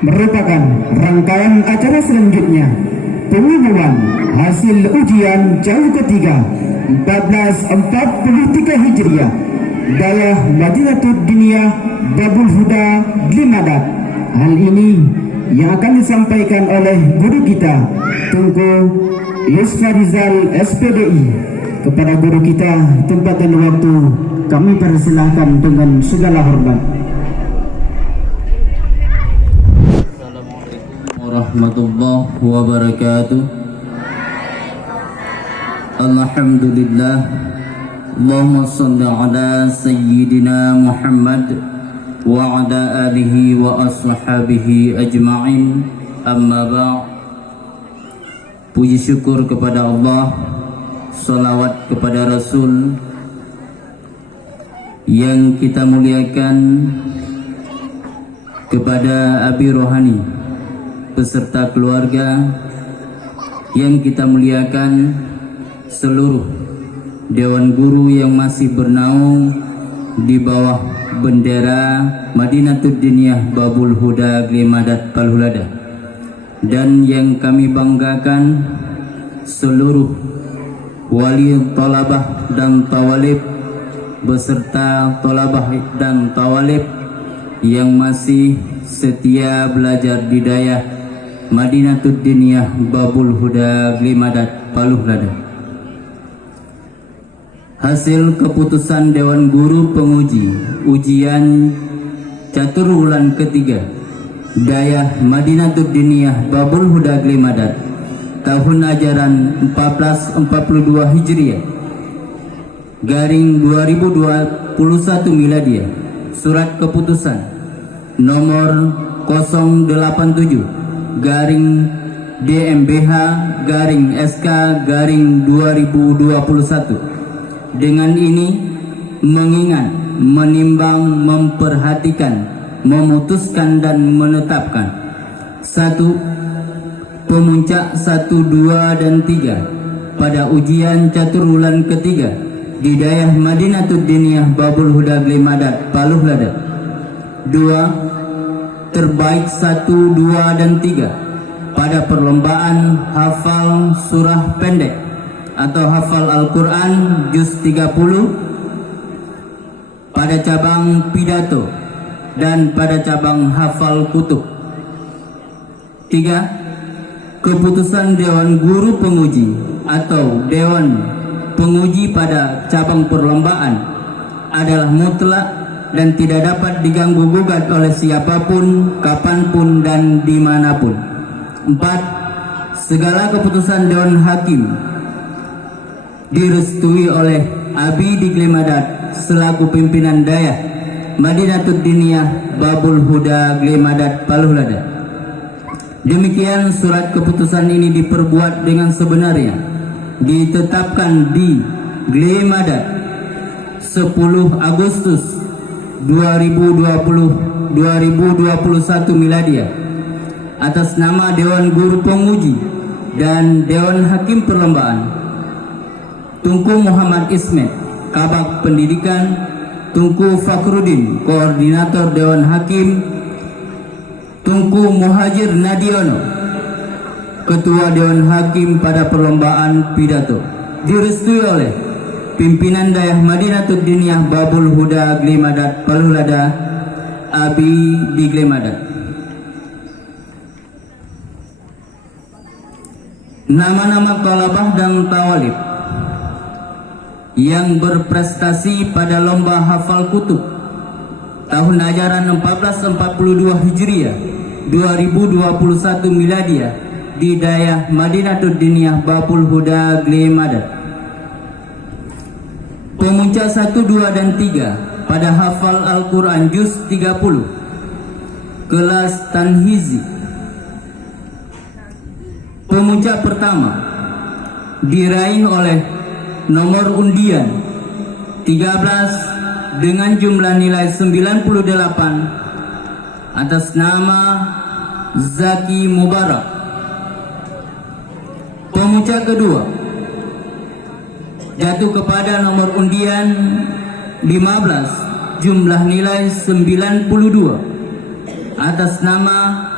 merupakan rangkaian acara selanjutnya pengumuman hasil ujian jauh ketiga 1443 Hijriah Dayah Madinatul Diniyah Babul Huda Glimadat. Hal ini yang akan disampaikan oleh guru kita Tunku Yusfa Rizal SPDI. Kepada guru kita tempat dan waktu kami persilahkan dengan segala hormat. Assalamualaikum warahmatullahi wabarakatuh. Alhamdulillah. Allahumma salli ala sayyidina Muhammad wa ala alihi wa ashabihi ajma'in. Amma ba'd. Puji syukur kepada Allah, salawat kepada Rasul yang kita muliakan, kepada Abi Rohani beserta keluarga yang kita muliakan, seluruh Dewan Guru yang masih bernaung di bawah bendera Madinatul Diniyah Babul Huda Glimadat Palhulada, dan yang kami banggakan seluruh wali tolabah dan tawalib beserta tolabah dan tawalib yang masih setia belajar di dayah Madinatul Diniyah Babul Huda Glimadat Palhulada. Hasil keputusan Dewan Guru Penguji Ujian Catur Wulan ketiga Dayah Madinatul Diniyah Babul Huda Glimadat tahun ajaran 1442 Hijriah garing 2021 Miladiah, surat keputusan nomor 087 garing DMBH garing SK garing 2021. Dengan ini mengingat, menimbang, memperhatikan, memutuskan dan menetapkan: 1. Pemuncak 1, 2 dan 3 pada ujian catur wulan ketiga di dayah Madinatul Diniyah Babul Huda Glimadat Palhulada. 2. Terbaik 1, 2 dan 3 pada perlombaan hafal surah pendek atau hafal Al-Quran juz 30 pada cabang pidato dan pada cabang hafal kutub. 3. Keputusan Dewan Guru Penguji atau Dewan Penguji pada cabang perlombaan adalah mutlak dan tidak dapat diganggu-gugat oleh siapapun, kapanpun dan dimanapun. 4. Segala keputusan Dewan Hakim direstui oleh Abi di Glimadat selaku pimpinan dayah Madinatul Diniyah Babul Huda Glimadat Palhulada. Demikian surat keputusan ini diperbuat dengan sebenarnya, ditetapkan di Glimadat 10 Agustus 2021 Miladiah atas nama Dewan Guru Penguji dan Dewan Hakim Perlombaan. Tunku Muhammad Ismet, Kabak Pendidikan; Tunku Fakrudin, Koordinator Dewan Hakim; Tunku Muhajir Nadiono, Ketua Dewan Hakim pada perlombaan pidato. Direstui oleh pimpinan dayah Madinatul Diniyah Babul Huda Glimadat Palhulada, Abi di Glimadat. Nama-nama tolabah dan tawalib yang berprestasi pada lomba hafal kutub tahun ajaran 1442 Hijriah 2021 Miladiah di dayah Madinatul Diniyah Babul Huda Glimadat. Pemuncak 1, 2 dan 3 pada hafal Al-Quran juz 30 kelas Tanhizi. Pemuncak pertama diraih oleh nomor undian 13 dengan jumlah nilai 98 atas nama Zaki Mubarak. Pemuncak kedua jatuh kepada nomor undian 15 jumlah nilai 92 atas nama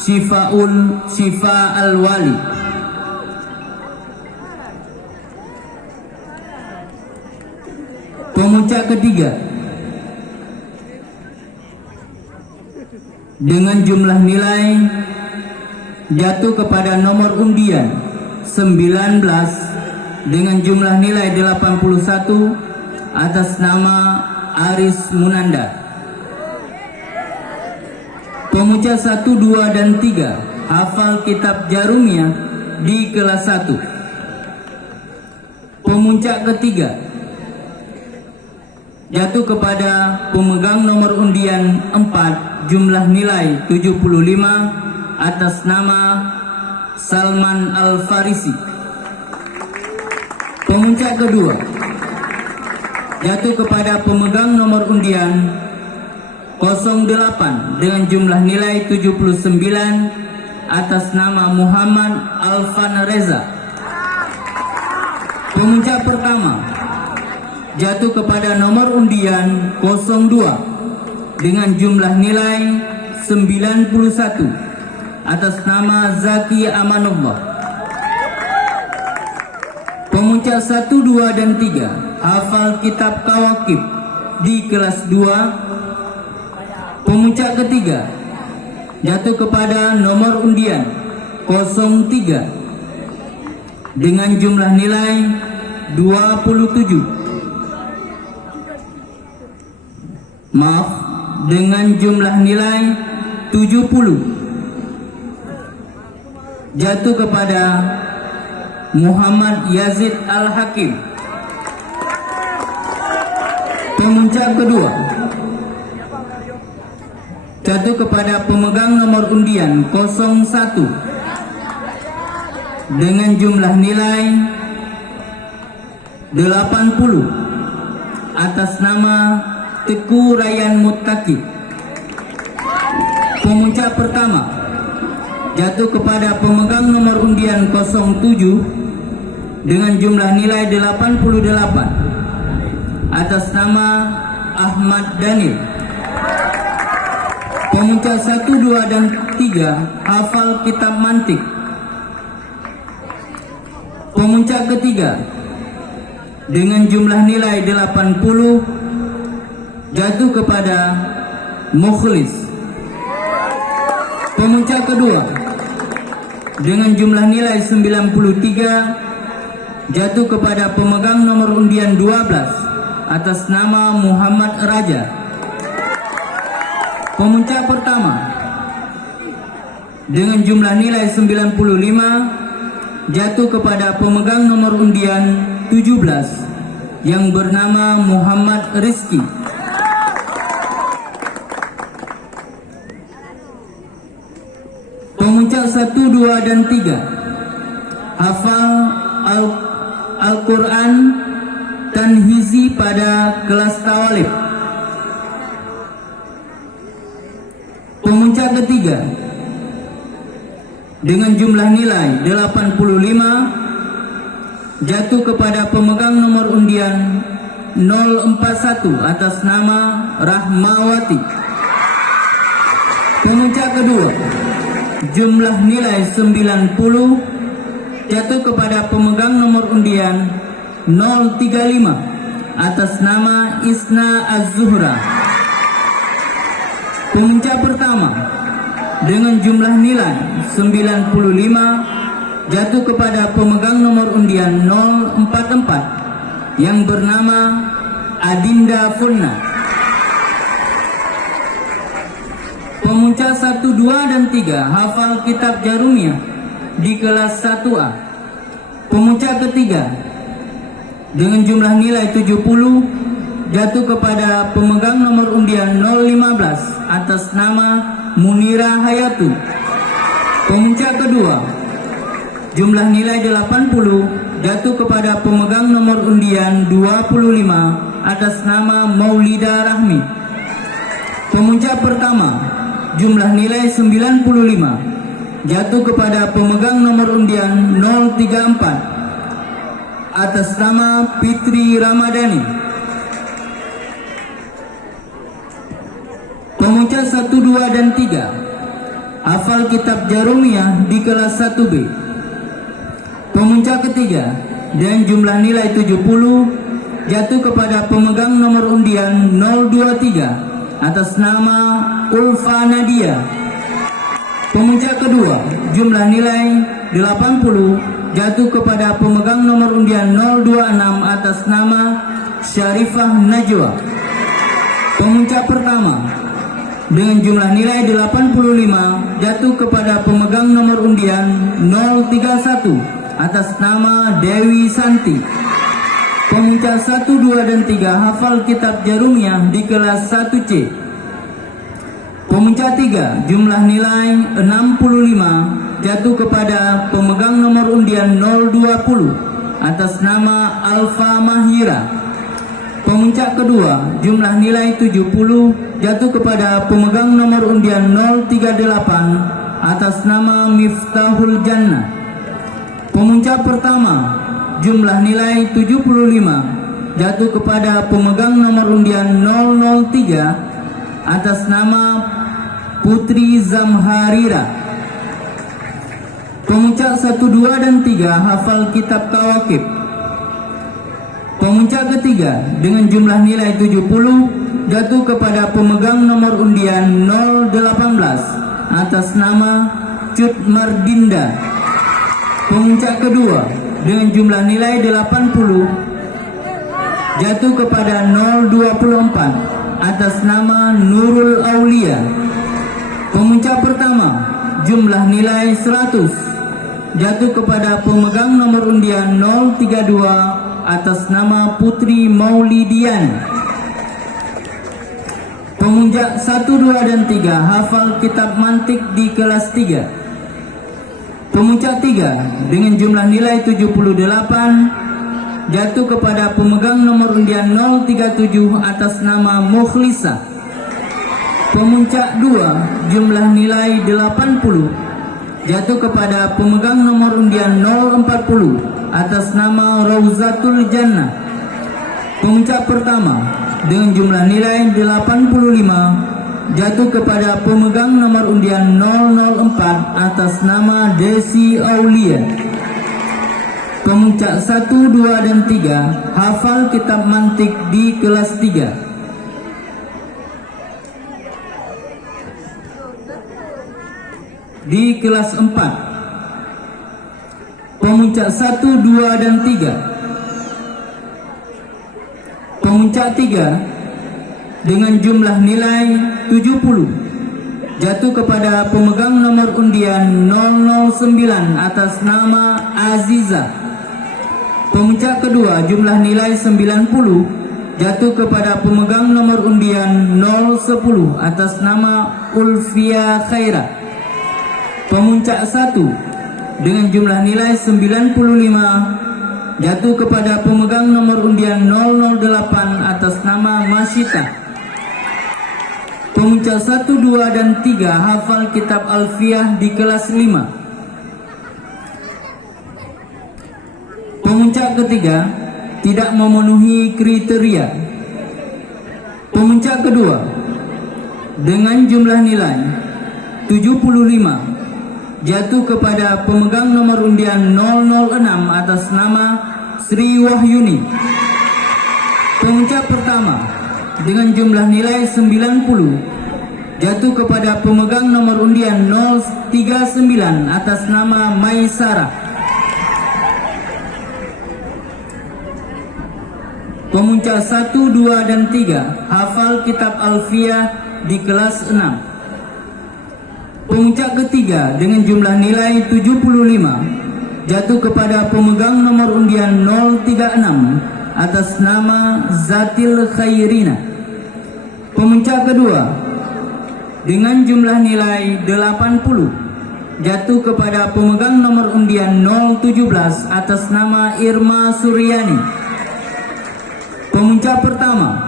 Syifa Al-Wali. Pemuncak ketiga dengan jumlah nilai jatuh kepada nomor undian 19 dengan jumlah nilai 81 atas nama Aris Munanda. Pemuncak 1, 2, dan 3 hafal kitab Jarumiyah di kelas 1. Pemuncak ketiga jatuh kepada pemegang nomor undian 4 jumlah nilai 75 atas nama Salman Al-Farisi. Pemuncak kedua jatuh kepada pemegang nomor undian 08 dengan jumlah nilai 79 atas nama Muhammad Alfan Reza. Pemuncak pertama jatuh kepada nomor undian 02 dengan jumlah nilai 91 atas nama Zaki Amanullah. Pemuncak 1, 2, dan 3 hafal kitab Kawakib di kelas 2. Pemuncak ketiga jatuh kepada nomor undian 03 dengan jumlah nilai 27. Maaf, dengan jumlah nilai 70 jatuh kepada Muhammad Yazid Al-Hakim. Pemuncak kedua jatuh kepada pemegang nomor undian 01 dengan jumlah nilai 80 atas nama Teku Rayyan Muttaqi. Pemuncak pertama jatuh kepada pemegang nomor undian 07 dengan jumlah nilai 88 atas nama Ahmad Daniel. Pemuncak 1, 2, dan 3 hafal kitab mantik. Pemuncak ketiga dengan jumlah nilai 80 jatuh kepada Mukhlis. Pemuncak kedua dengan jumlah nilai 93 jatuh kepada pemegang nomor undian 12 atas nama Muhammad Raja. Pemuncak pertama dengan jumlah nilai 95 jatuh kepada pemegang nomor undian 17 yang bernama Muhammad Rizki. Pemuncak 1, 2, dan 3 hafal Al-Quran Tanhizi pada kelas tawalib. Pemuncak ketiga dengan jumlah nilai 85 jatuh kepada pemegang nomor undian 041 atas nama Rahmawati. Pemuncak kedua jumlah nilai 90 jatuh kepada pemegang nomor undian 035 atas nama Isna Az-Zuhra. Pemuncak pertama dengan jumlah nilai 95 jatuh kepada pemegang nomor undian 044 yang bernama Adinda Fulna. Pemuncak 1, 2, dan 3 hafal kitab Jarumiyah di kelas 1A. Pemuncak ketiga dengan jumlah nilai 70 jatuh kepada pemegang nomor undian 015 atas nama Munira Hayatu. Pemuncak kedua jumlah nilai 80 jatuh kepada pemegang nomor undian 25 atas nama Maulida Rahmi. Pemuncak pertama jumlah nilai 95 jatuh kepada pemegang nomor undian 034 atas nama Fitri Ramadhani. Pemuncak 1, 2, dan 3 hafal kitab Jarumiyah di kelas 1B. Pemuncak ketiga dengan jumlah nilai 70 jatuh kepada pemegang nomor undian 023 atas nama Ulfa Nadia. Pemuncak kedua jumlah nilai 80 jatuh kepada pemegang nomor undian 026 atas nama Syarifah Najwa. Pemuncak pertama dengan jumlah nilai 85 jatuh kepada pemegang nomor undian 031 atas nama Dewi Santi. Pemuncak 1, 2, dan 3 hafal kitab Jarumiyah di kelas 1C. Pemuncak 3 jumlah nilai 65 jatuh kepada pemegang nomor undian 020 atas nama Alfa Mahira. Pemuncak kedua jumlah nilai 70 jatuh kepada pemegang nomor undian 038 atas nama Miftahul Jannah. Pemuncak pertama jumlah nilai 75 jatuh kepada pemegang nomor undian 003 atas nama Putri Zamharira. Pemuncak 1, 2, dan 3 hafal kitab Kawakib. Pemuncak ketiga dengan jumlah nilai 70 jatuh kepada pemegang nomor undian 018 atas nama Cut Mardinda. Pemuncak kedua dengan jumlah nilai 80 jatuh kepada 024 atas nama Nurul Aulia. Pemuncak pertama jumlah nilai 100 jatuh kepada pemegang nomor undian 032 atas nama Putri Maulidian. Pemuncak 1, 2, dan 3 hafal kitab mantik di kelas 3. Pemuncak 3 dengan jumlah nilai 78 jatuh kepada pemegang nomor undian 037 atas nama Mukhlisa. Pemuncak 2 jumlah nilai 80 jatuh kepada pemegang nomor undian 040 atas nama Rauzatul Jannah. Pemuncak pertama dengan jumlah nilai 85 jatuh kepada pemegang nomor undian 004 atas nama Desi Aulia. Pemuncak 1, 2, dan 3 hafal kitab mantik di kelas 3. Di kelas 4 pemuncak 1, 2, dan 3. Pemuncak 3 dengan jumlah nilai 70 jatuh kepada pemegang nomor undian 009 atas nama Aziza. Pemuncak kedua jumlah nilai 90 jatuh kepada pemegang nomor undian 010 atas nama Ulfia Khaira. Pemuncak 1 dengan jumlah nilai 95 jatuh kepada pemegang nomor undian 008 atas nama Masyita. Pemuncak 1, 2, dan 3 hafal kitab Alfiyah di kelas 5. Pemuncak ketiga tidak memenuhi kriteria. Pemuncak kedua dengan jumlah nilai 75 jatuh kepada pemegang nomor undian 006 atas nama Sri Wahyuni. Pemuncak pertama dengan jumlah nilai 90 jatuh kepada pemegang nomor undian 039 atas nama Maisara. Pemuncak 1, 2, dan 3 hafal kitab Alfiyah di kelas 6. Pemuncak ketiga dengan jumlah nilai 75 jatuh kepada pemegang nomor undian 036 atas nama Zatil Khairina. Pemuncak kedua dengan jumlah nilai 80 jatuh kepada pemegang nomor undian 017 atas nama Irma Suryani. Pemuncak pertama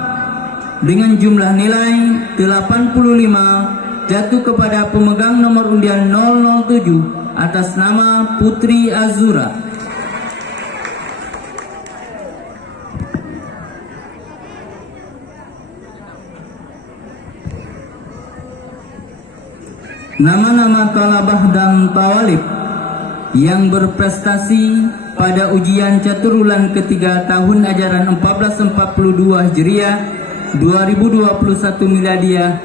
dengan jumlah nilai 85 jatuh kepada pemegang nomor undian 007 atas nama Putri Azura. Nama-nama Kalabah dan Tawalib yang berprestasi pada ujian catur bulan ketiga tahun ajaran 1442 Hijriah 2021 Miladiah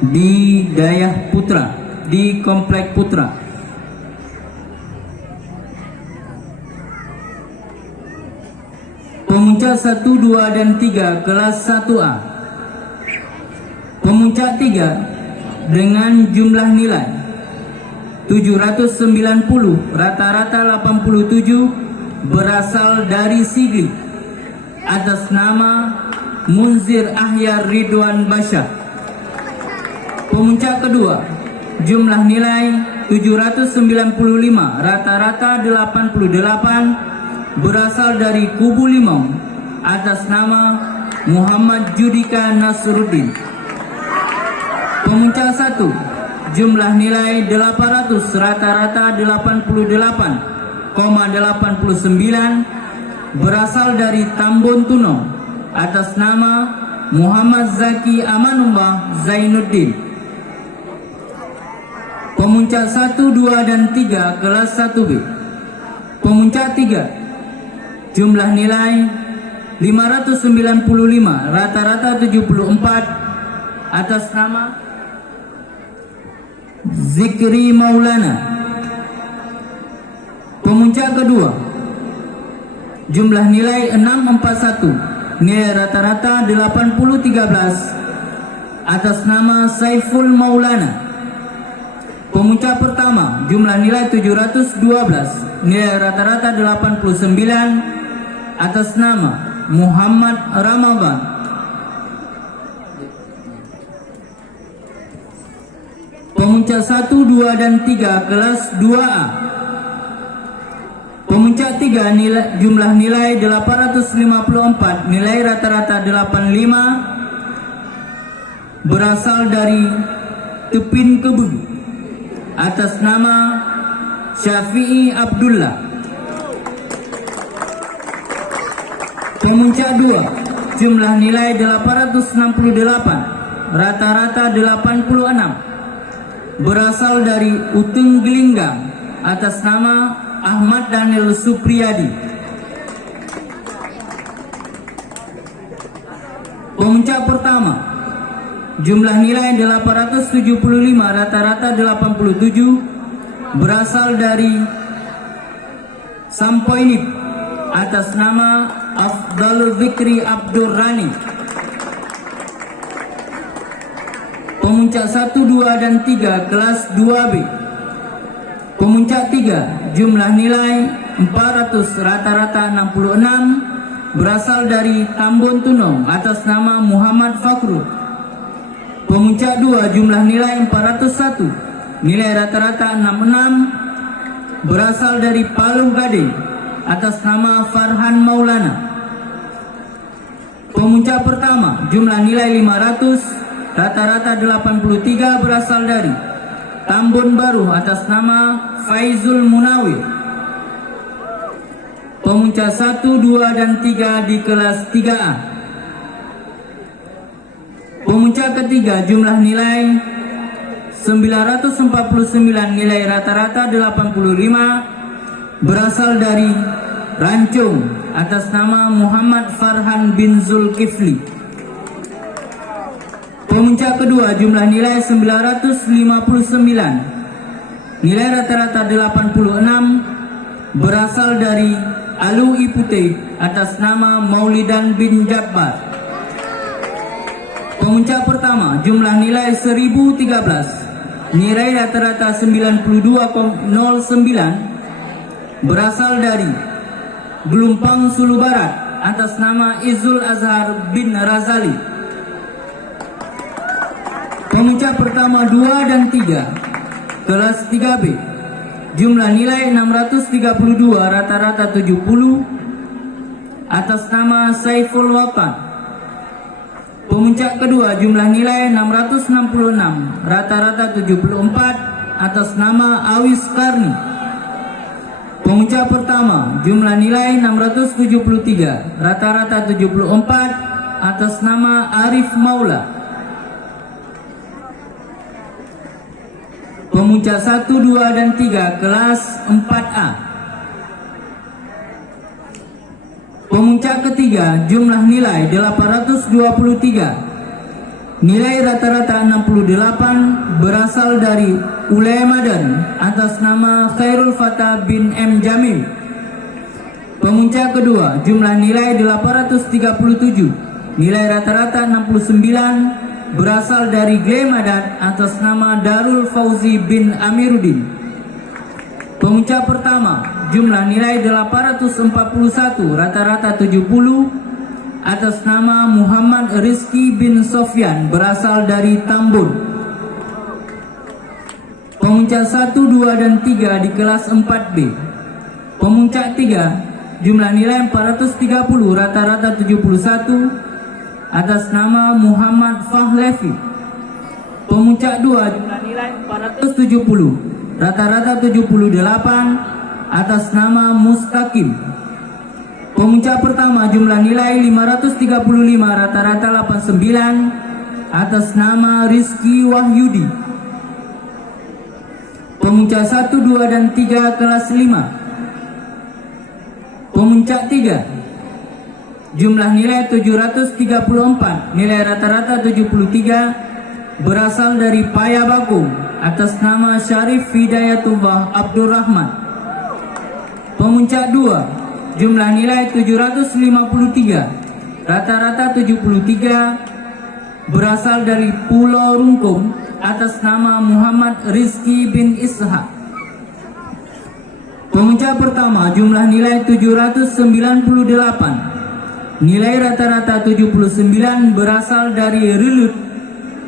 di Dayah Putra, di Komplek Putra. Pemuncak 1, 2, dan 3 kelas 1A. Pemuncak 3 dengan jumlah nilai 790, rata-rata 87, berasal dari Sigli, atas nama Munzir Ahyar Ridwan Basyar. Pemuncak kedua, jumlah nilai 795, rata-rata 88, berasal dari Kubu Limau, atas nama Muhammad Judika Nasruddin. Pemuncak 1, jumlah nilai 800, rata-rata 88,89, berasal dari Tambun Tuno, atas nama Muhammad Zaki Amanullah Zainuddin. Pemuncak 1, 2, dan 3 kelas 1B. Pemuncak 3, jumlah nilai 595, rata-rata 74, atas nama Zikri Maulana. Pemuncak kedua, jumlah nilai 641, nilai rata-rata 8013, atas nama Saiful Maulana. Pemuncak pertama, jumlah nilai 712, nilai rata-rata 89, atas nama Muhammad Ramadan. Pemuncak 1, 2, dan 3 kelas 2A. Pemuncak 3 jumlah nilai 854, nilai rata-rata 85, berasal dari Tepin Kebu, atas nama Syafi'i Abdullah. Pemuncak 2, jumlah nilai 868, rata-rata 86, berasal dari Utung Gelinggang, atas nama Ahmad Daniel Supriyadi. Pemuncak pertama, jumlah nilai 875, rata-rata 87, berasal dari Sampoinip, atas nama Afdal Fikri Abdur Rani. Pemuncak 1, 2, dan 3 kelas 2B. Pemuncak 3, jumlah nilai 400, rata-rata 66, berasal dari Tambun Tuno, atas nama Muhammad Fakrul. Pemuncak 2, jumlah nilai 401, nilai rata-rata 66, berasal dari Palu Gade, atas nama Farhan Maulana. Pemuncak pertama, jumlah nilai 500, rata-rata 83, berasal dari Tambun Baru, atas nama Faizul Munawir. Pemuncak 1, 2, dan 3 di kelas 3A. Pemuncak ketiga, jumlah nilai 949, nilai rata-rata 85, berasal dari Rancung, atas nama Muhammad Farhan bin Zulkifli. Pemuncak kedua, jumlah nilai 959, nilai rata-rata 86, berasal dari Alu Ipute, atas nama Maulidan bin Jabbar. Pemuncak pertama, jumlah nilai 1013, nilai rata-rata 92,09, berasal dari Gelumpang Sulu Barat, atas nama Izul Azhar bin Razali. Pemuncak pertama 2 dan 3 kelas 3B, jumlah nilai 632, rata-rata 70, atas nama Saiful Watan. Pemuncak kedua, jumlah nilai 666, rata-rata 74, atas nama Awis Karni. Pemuncak pertama, jumlah nilai 673, rata-rata 74, atas nama Arif Maula. Pemuncak 1, 2, dan 3 kelas 4A. Pemuncak ketiga jumlah nilai 823. Nilai rata-rata 68 berasal dari Ulemadan atas nama Khairul Fatah bin M. Jamil. Pemuncak kedua jumlah nilai 837. Nilai rata-rata 69 berasal dari Glemadat atas nama Darul Fauzi bin Amiruddin. Pemuncak pertama jumlah nilai 841, rata-rata 70 atas nama Muhammad Rizki bin Sofyan berasal dari Tambun. Pemuncak 1, 2, dan 3 di kelas 4B. Pemuncak 3 jumlah nilai 430, rata-rata 71 atas nama Muhammad Fahlevi. Pemuncak 2 jumlah nilai 470, rata-rata 78 atas nama Mustaqim. Pemuncak pertama jumlah nilai 535, rata-rata 89 atas nama Rizky Wahyudi. Pemuncak 1, 2, dan 3 kelas 5. Pemuncak 3 jumlah nilai 734, nilai rata-rata 73 berasal dari Payabaku atas nama Syarif Hidayatullah Abdurrahman. Pemuncak 2 jumlah nilai 753, rata-rata 73 berasal dari Pulau Rungkung atas nama Muhammad Rizki bin Ishak. Pemuncak pertama jumlah nilai 798, nilai rata-rata 79 berasal dari Rilut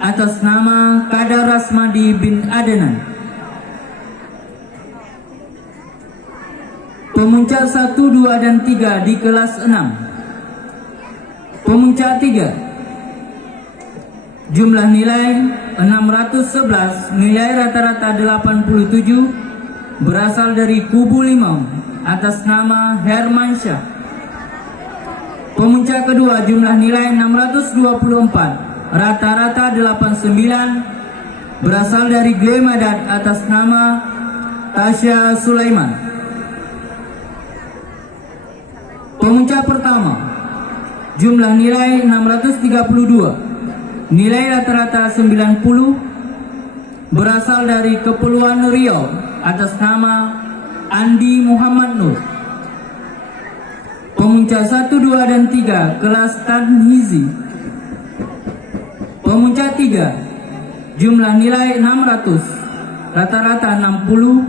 atas nama Kadar Rasmadi bin Adenan. Pemuncak 1, 2, dan 3 di kelas 6. Pemuncak 3 jumlah nilai 611, nilai rata-rata 87 berasal dari Kubu Limau atas nama Hermansyah. Pemuncak kedua jumlah nilai 624, rata-rata 89 berasal dari Glemadat atas nama Tasya Sulaiman. Pemuncak pertama jumlah nilai 632, nilai rata-rata 90 berasal dari Kepulauan Riau atas nama Andi Muhammad Nur. Pemuncak 1, 2, dan 3 kelas Tanhizi. Pemuncak 3 jumlah nilai 600, rata-rata 60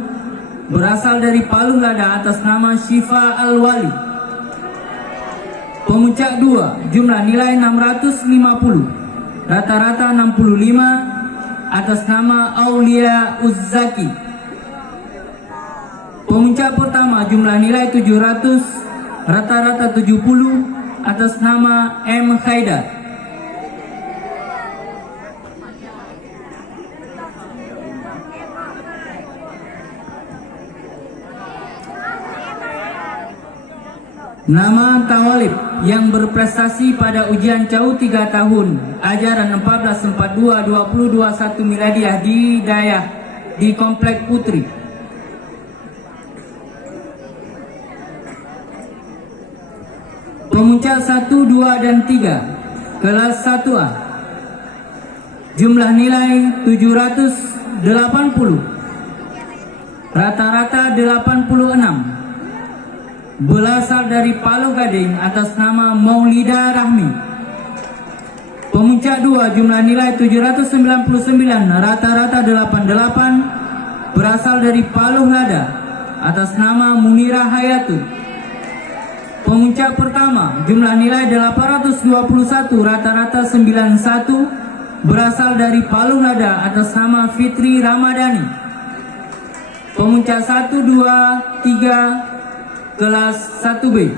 berasal dari Palu Lada atas nama Syifa Al-Wali. Pemuncak 2 jumlah nilai 650, rata-rata 65 atas nama Aulia Uzzaki. Pemuncak pertama jumlah nilai 700, rata-rata 70 atas nama M. Haidar. Nama Tawalib yang berprestasi pada ujian CAU 3 tahun ajaran 1442-2021 miladiah di Dayah di Komplek Putri. Pemuncak 1, 2, dan 3 kelas 1A. Jumlah nilai 780, rata-rata 86 berasal dari Palu Gading atas nama Maulida Rahmi. Pemuncak 2 jumlah nilai 799, rata-rata 88 berasal dari Palu Lada atas nama Munira Hayatu. Pemuncak pertama jumlah nilai 821, rata-rata 91 berasal dari Palu Lada atas nama Fitri Ramadhani. Pemuncak 1, 2, 3 kelas 1B.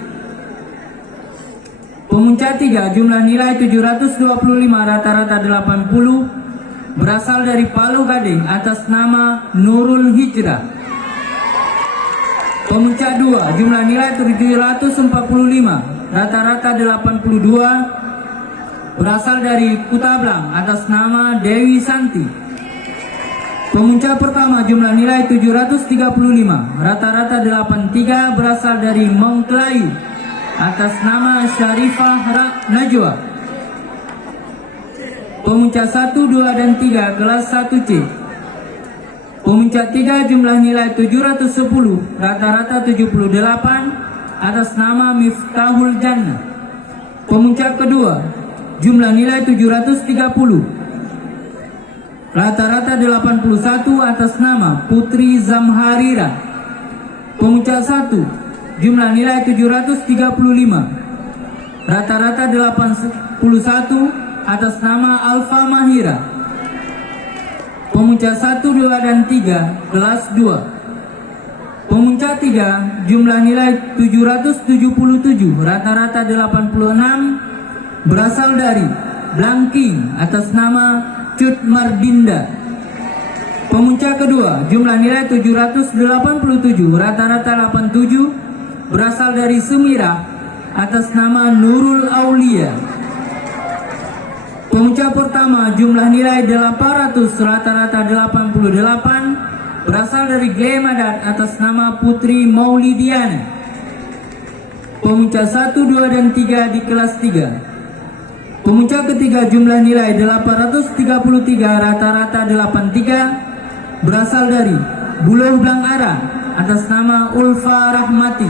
Pemuncak 3 jumlah nilai 725, rata-rata 80 berasal dari Palu Gading atas nama Nurul Hijrah. Pemuncak 2 jumlah nilai 745, rata-rata 82 berasal dari Kutablang atas nama Dewi Santi. Pemuncak pertama jumlah nilai 735, rata-rata 83 berasal dari Mongklayu atas nama Syarifah Najwa. Pemuncak 1, 2, dan 3 kelas 1C. Pemuncak 3 jumlah nilai 710, rata-rata 78 atas nama Miftahul Jannah. Pemuncak kedua jumlah nilai 730, rata-rata 81 atas nama Putri Zamharira. Pemuncak 1 jumlah nilai 735, rata-rata 81 atas nama Alfa Mahira. Pemuncak 1, 2, dan 3 kelas 2. Pemuncak 3 jumlah nilai 777, rata-rata 86 berasal dari Blangking atas nama Cut Mardinda. Pemuncak kedua jumlah nilai 787, rata-rata 87 berasal dari Semirah atas nama Nurul Aulia. Pemuncak pertama jumlah nilai 800, rata-rata 88 berasal dari Glemadat atas nama Putri Maulidiana. Pemuncak 1, 2, dan 3 di kelas 3. Pemuncak ketiga jumlah nilai 833, rata-rata 83 berasal dari Buloh Blang Ara atas nama Ulfa Rahmati.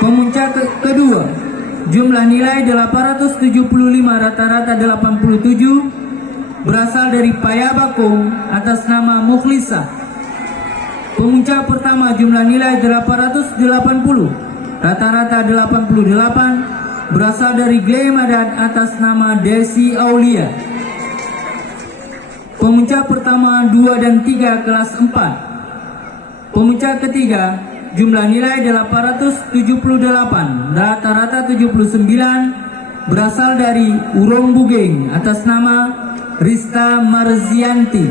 Pemuncak kedua jumlah nilai 875, rata-rata 87 berasal dari Payabakung atas nama Mukhlisa. Pemuncak pertama jumlah nilai 880, rata-rata 88 berasal dari Glemadat atas nama Desi Aulia. Pemuncak pertama 2 dan 3 kelas 4. Pemuncak ketiga jumlah nilai 878, rata-rata 79 berasal dari Urung Bugeng atas nama Rista Marzianti.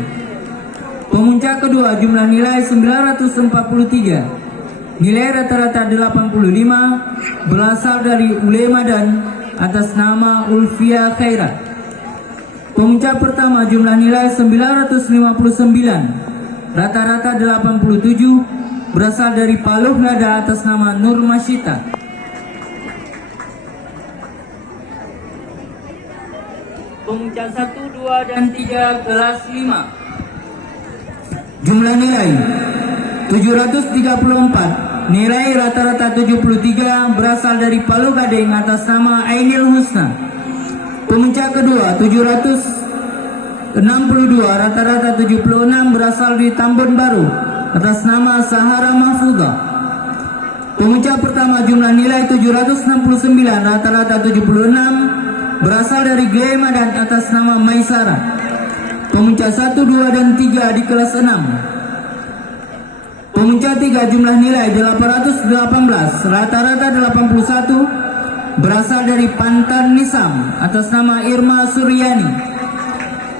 Pemuncak kedua jumlah nilai 943, nilai rata-rata 85 berasal dari Ulemadan atas nama Ulfia Khairat. Pemuncak pertama jumlah nilai 959, rata-rata 87 berasal dari Paluh Lada atas nama Nur Masyita. Pemuncak 1, 2, dan 3 kelas 5. Jumlah nilai 734, nilai rata-rata 73 berasal dari Palu Gading atas nama Ainil Husna. Pemuncak kedua 762, rata-rata 76 berasal dari Tambun Baru atas nama Sahara Mahfudah. Pemuncak pertama jumlah nilai 769, rata-rata 76 berasal dari Glemadat atas nama Maisara. Pemuncak 1, 2, dan 3 di kelas 6. Pemuncak 3 jumlah nilai 818, rata-rata 81 berasal dari Pantan Nisam atas nama Irma Suryani.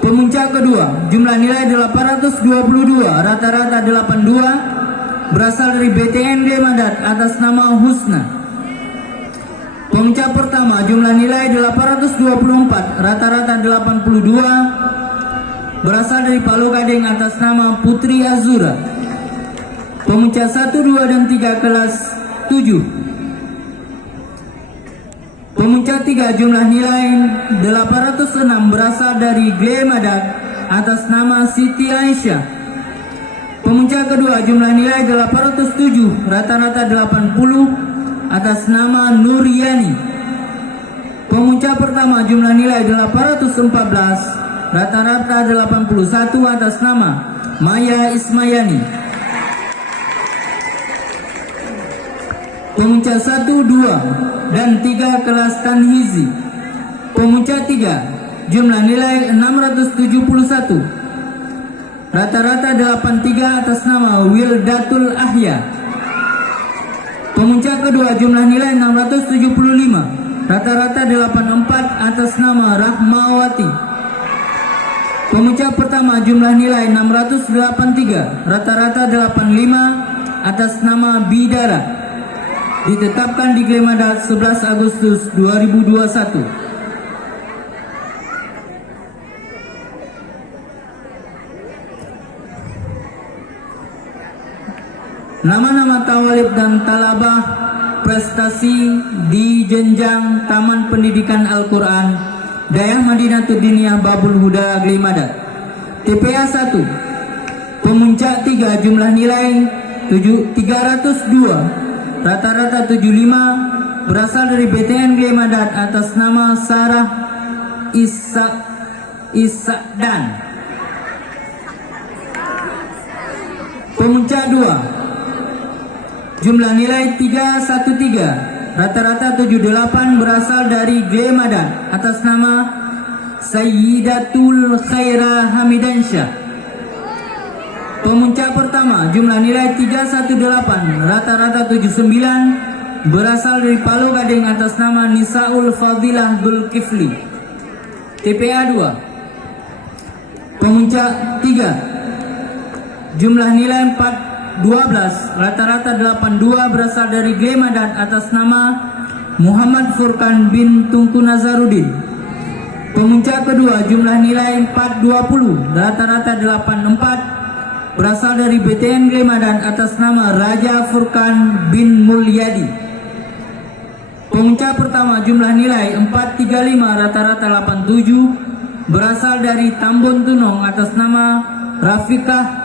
Pemuncak kedua jumlah nilai 822, rata-rata 82 berasal dari BTN Glemadat atas nama Husna. Pemuncak pertama jumlah nilai 824, rata-rata 82 berasal dari Palu Gading atas nama Putri Azura. Pemuncak 1, 2, dan 3 kelas 7. Pemuncak 3 jumlah nilai 806 berasal dari Glemadat atas nama Siti Aisyah. Pemuncak kedua jumlah nilai 807, rata-rata 80 atas nama Nuryani. Pemuncak pertama jumlah nilai 814, rata-rata 81 atas nama Maya Ismayani. Pemuncak 1, 2, dan 3 kelas Tanhizi. Pemuncak 3 jumlah nilai 671, rata-rata 83 atas nama Wildatul Ahya. Pemuncak kedua jumlah nilai 675, rata-rata 84 atas nama Rahmawati. Pemuncak pertama jumlah nilai 683, rata-rata 85 atas nama Bidara. Ditetapkan di Glemadat 11 Agustus 2021. Nama-nama tawalib dan talabah prestasi di jenjang Taman Pendidikan Al-Quran Dayah Madinatul Diniyah Babul Huda Glimadat. TPA 1 Pemuncak 3 jumlah nilai 302, rata-rata 75, berasal dari BTN Glimadat atas nama Sarah Isakdan. Pemuncak 2 jumlah nilai 313, rata-rata 78, berasal dari Glimadat atas nama Sayyidatul Khaira Hamidansyah. Pemuncak pertama jumlah nilai 318, rata-rata 79, berasal dari Palu Gading atas nama Nisaul Fadilah Dzulkifli. TPA 2 Pemuncak 3 jumlah nilai 12, rata-rata 82, berasal dari Glimadat atas nama Muhammad Furkan bin Tunku Nazarudin. Pemuncak kedua jumlah nilai 420, rata-rata 84, berasal dari BTN Glimadat atas nama Raja Furkan bin Mulyadi. Pemuncak pertama jumlah nilai 435, rata-rata 87, berasal dari Tambun Tunong atas nama Rafiqah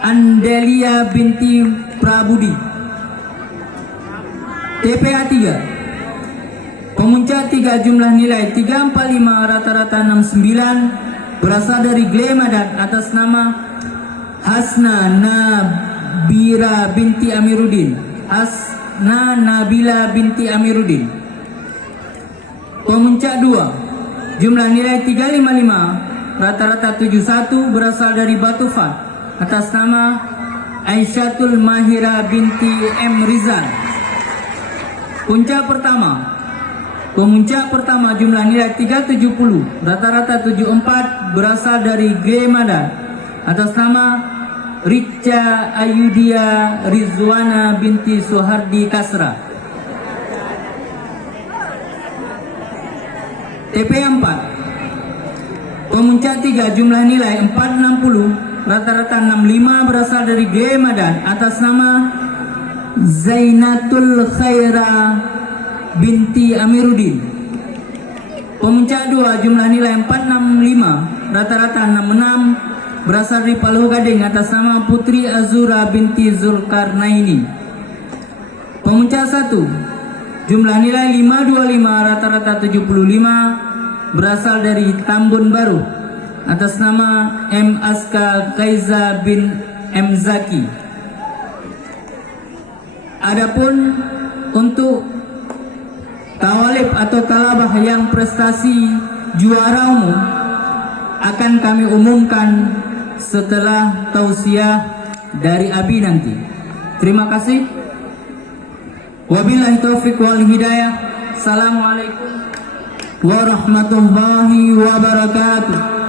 Andelia binti Prabudi. TPA 3 Pemuncak 3 jumlah nilai 345, rata-rata 69, berasal dari Glimadat atas nama Hasna Nabila binti Amiruddin. Pemuncak 2 jumlah nilai 355, rata-rata 71, berasal dari Batu Fat atas nama Aisyatul Mahira binti M. Rizal. Pemuncak pertama jumlah nilai 370, rata-rata 74, berasal dari Glimadat atas nama Richa Ayudia Rizwana binti Suhardi Kasra. TPA 4 Pemuncak 3 jumlah nilai 460, rata-rata 65, berasal dari Glimadat atas nama Zainatul Khaira binti Amiruddin. Pemuncak 2 jumlah nilai 465, rata-rata 66, berasal dari Palu Gading atas nama Putri Azura binti Zulkarnaini. Pemuncak 1 jumlah nilai 525, rata-rata 75, berasal dari Tambun Baru atas nama M. Aska Kaiza bin M. Zaki. Adapun untuk tawalib atau talabah yang prestasi juara umum akan kami umumkan setelah tausiah dari Abi nanti. Terima kasih. Wabillahi taufiq wal hidayah. Assalamualaikum warahmatullahi wabarakatuh.